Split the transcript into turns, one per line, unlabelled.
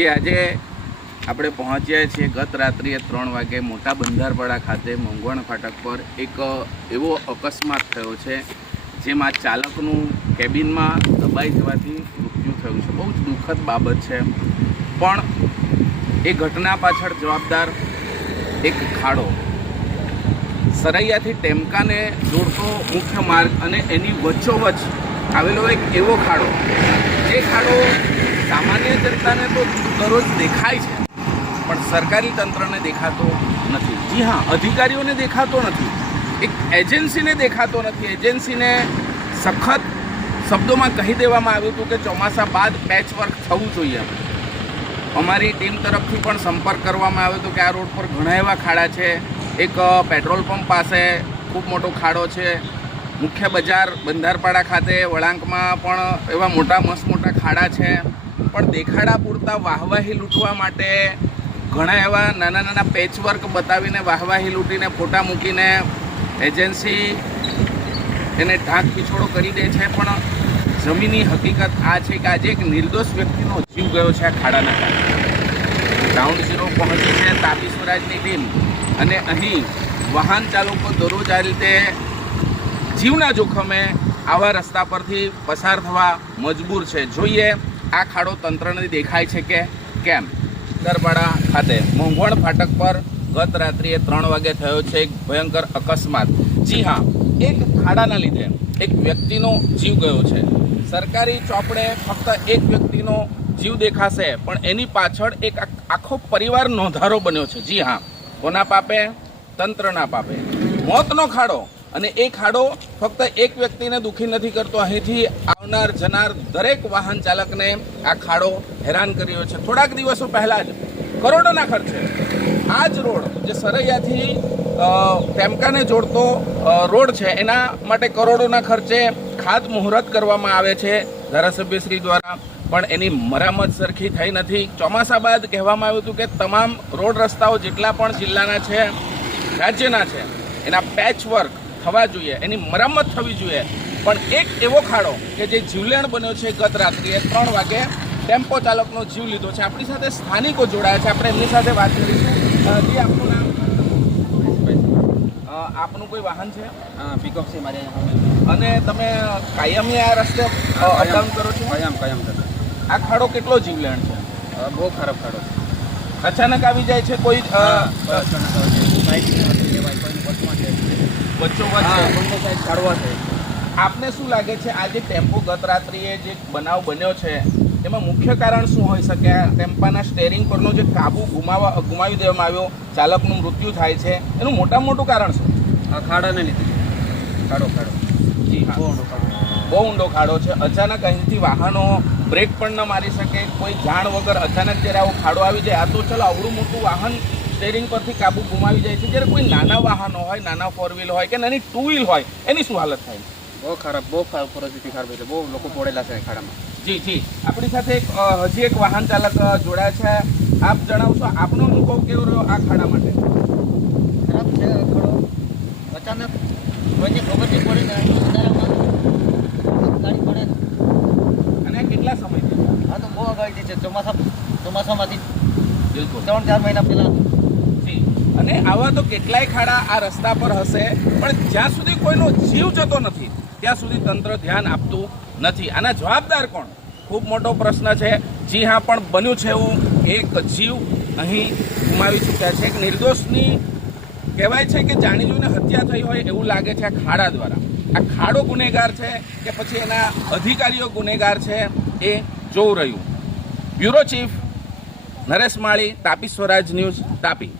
જે આજે આપણે પહોંચ્યા છીએ ગત રાત્રિએ ત્રણ વાગે મોટા બંધારપાડા ખાતે મોંઘવાણ ફાટક પર એક એવો અકસ્માત થયો છે, જેમાં ચાલકનું કેબિનમાં દબાઈ જવાથી મૃત્યુ થયું છે. બહુ જ દુઃખદ બાબત છે. પણ એ ઘટના પાછળ જવાબદાર એક ખાડો. સરૈયાથી ટેમકાને જોડતો મુખ્ય માર્ગ અને એની વચ્ચોવચ્ચ આવેલો એક એવો ખાડો. જે ખાડો જનતાને તો દરરોજ દેખાય છે. પણ સરકારી તંત્રને દેખાતો નથી. જી હા, અધિકારીઓને દેખાતો નથી. એક એજન્સીને દેખાતો નથી. એજન્સીને સખત શબ્દોમાં કહી દેવામાં આવ્યું હતું કે ચોમાસા બાદ પેચ વર્ક થવું જોઈએ અમારી ટીમ તરફથી પણ સંપર્ક કરવામાં આવ્યો હતો કે આ રોડ પર ઘણા એવા ખાડા છે. એક પેટ્રોલ પંપ પાસે ખૂબ મોટો ખાડો છે. મુખ્ય બજાર બંધારપાડા ખાતે વળાંકમાં પણ એવા મોટા, મસ્ત મોટા ખાડા છે. પણ દેખાડા પૂરતા વાહવાહી લૂંટવા માટે ઘણા એવા નાના નાના પેચવર્ક બતાવીને વાહવાહી લૂંટીને ફોટા મૂકીને એજન્સી એને ઢાંક પીછોડો કરી દે છે, પણ જમીની હકીકત આ છે કે આજે એક નિર્દોષ વ્યક્તિનો જીવ ગયો છે આ ખાડાના કારણે. ગ્રાઉન્ડ ઝીરો પહોંચી છે તાપી સ્વરાજની ટીમ. અને અહીં વાહન ચાલકો દરરોજ આ રીતે જીવના જોખમે આવા રસ્તા પરથી પસાર થવા મજબૂર છે. જોઈએ આ ખાડો તંત્રને દેખાય છે કે કેમ? દરબાડા ખાતે મોંઘવણ ફાટક પર ગત રાત્રિએ ત્રણ વાગે થયો છે એક ભયંકર અકસ્માત. જી હા, એક ખાડાના લીધે એક વ્યક્તિનો જીવ ગયો છે. સરકારી ચોપડે ફક્ત એક વ્યક્તિનો જીવ દેખાશે, પણ એની પાછળ એક આખો પરિવાર નોંધારો બન્યો છે. જી હા, કોના પાપે? તંત્રના પાપે. મોતનો ખાડો. અને એ ખાડો ફક્ત એક વ્યક્તિને દુઃખી નથી કરતો. અહીંથી આવનાર, જનાર દરેક વાહન ચાલકને આ ખાડો હેરાન કર્યો છે. થોડાક દિવસો પહેલાં જ કરોડોના ખર્ચે આ જ રોડ જે સરૈયાથી ટેમકાને જોડતો રોડ છે, એના માટે કરોડોના ખર્ચે ખાત મુહૂર્ત કરવામાં આવે છે ધારાસભ્યશ્રી દ્વારા. પણ એની મરામત સરખી થઈ નથી. ચોમાસા બાદ કહેવામાં આવ્યું હતું કે તમામ રોડ રસ્તાઓ જેટલા પણ જિલ્લાના છે, રાજ્યના છે, એના પેચ વર્ક થવા જોઈએ એની મરામત થવી જોઈએ. પણ એક એવો ખાડો કે જે જીવલેણ બન્યો છે ગત રાત્રિએ ત્રણ વાગે ટેમ્પો ચાલકનો જીવ લીધો છે. આપણી સાથે સ્થાનિકો જોડાયા છે. આપણે એમની સાથે વાત કરી છે જે આપણું નામ? આપનું કોઈ વાહન છે?
પિકઅપ છે મારી.
અને તમે કાયમી આ રસ્તે અપડાઉન કરો છો?
કાયમ કાયમ
આ ખાડો કેટલો જીવલેણ છે?
બહુ ખરાબ ખાડો
અચાનક આવી જાય છે કોઈ વચ્ચોવચ્ચ
કાઢવા છે.
આપને શું લાગે છે આ જે ટેમ્પો ગત રાત્રિએ જે બનાવ બન્યો છે એમાં મુખ્ય કારણ શું હોઈ શકે? ટેમ્પાના સ્ટેરિંગ પરનો જે કાબુ ગુમાવા ગુમાવી દેવામાં આવ્યો ચાલકનું મૃત્યુ થાય છે એનું મોટા મોટું કારણ શું?
આ ખાડાને લીધે. ખાડો ખાડો.
જી હા.
બહુ ઊંડો ખાડો.
બહુ ઊંડો ખાડો છે. અચાનક અહીંથી વાહનો બ્રેક પણ ન મારી શકે. કોઈ જાણ વગર અચાનક જ્યારે આવો ખાડો આવી જાય આ તો ચલો આવડું મોટું વાહન સ્ટેરિંગ પરથી કાબુ ગુમાવી જાય છે. જ્યારે કોઈ નાના વાહનો હોય નાના ફોર વ્હીલ હોય કે નાની ટુ વ્હીલ હોય એની શું હાલત થાય?
બહુ ખરાબ બહુ ખરાબ પરિસ્થિતિ ખરાબ છે. બહુ લોકો પડેલા છે ખાડામાં.
જી જી. આપણી સાથે એક હજી એક વાહન ચાલક જોડાયા છે. આપ જણાવશો આપનો અનુભવ કેવો રહ્યો આ ખાડા માટે?
ખરાબ છે ખડો અચાનક કોઈને ખબર નહીં પડે ને ગાડી પડે.
અને કેટલા સમયથી?
આ તો બહુ અગાઉથી છે. ચોમાસા ચોમાસામાંથી
બિલકુલ.
ત્રણ ચાર મહિના પહેલાં.
જી અને આવા તો કેટલાય ખાડા આ રસ્તા પર હશે, પણ જ્યાં સુધી કોઈનો જીવ જતો નથી, ત્યાં સુધી તંત્ર ધ્યાન આપતું નથી. આના જવાબદાર કોણ? ખૂબ મોટો પ્રશ્ન છે. જી હા, પણ બન્યું છે એવું એક જીવ અહીં ગુમાવી ચૂક્યા છે. એક નિર્દોષની કહેવાય છે કે જાણી જોઈને હત્યા થઈ હોય એવું લાગે છે આ ખાડા દ્વારા. આ ખાડો ગુનેગાર છે કે પછી એના અધિકારીઓ ગુનેગાર છે એ જોવું રહ્યું. Bureau chief Naresh Mali, Tapi Swaraj news Tapi.